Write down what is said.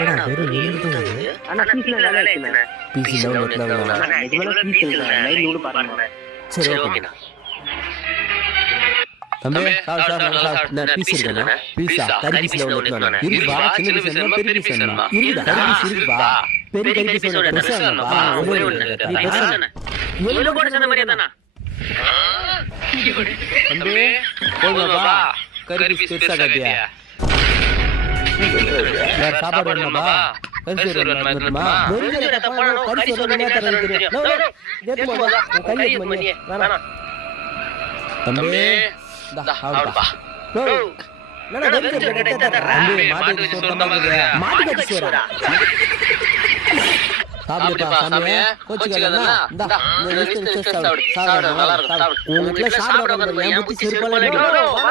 ஏடா வெறும் எழுந்துதான் இது. ஆனா பீஸ்ல வேலை இருக்குண்ணே. PC ல நெட்ல வேணா. அண்ணா இதுவரை பீஸ் இல்ல லைன் நோடு பாருங்க. சரி ஓகேண்ணா. தம்பி சார் நான் PC இருக்கேண்ணா. பீஸா கறி பீஸ்ல ஒண்ணு வேணா. இருக்குடா சின்ன பீஸ் வேணுமா பெரிய பீஸ் வேணுமா? இருக்குடா கறி பீஸ் இருக்குடா. பெரிய பீஸ் வேணுமா பெருசா வேணுமா? ஒரே ஒண்ணு. நீ பெருசா இவ்வளவு கூட சொன்ன மாதிரியே தானா? தம்பி போங்கப்பா கறி பீஸ் பெருசா கட்டியா? வேற சாப்பாடு வேணுமா? கறி சோறு வேணுமா? வெறும் தப்பானோ கறி சோறு வேணா தரேன் தெரியும். டேட் போடா. கறி மணி வேணா. தம்பி டா ஆவுடா. நோ. நான் வெறும் கேட்டா தரேன். தம்பி மாட்டு சோறு தந்தாங்க. மாட்டு கறி சோறா? சாப்பிடுப்பா சாமி. கோச்சிக்காதடா. இந்தா இந்த லிஸ்ட் சாப்பிடு. சாப்பிடு நல்லா இருக்கு. உங்களுக்கு சாப்பிட வந்து என் புத்தி செருப்பால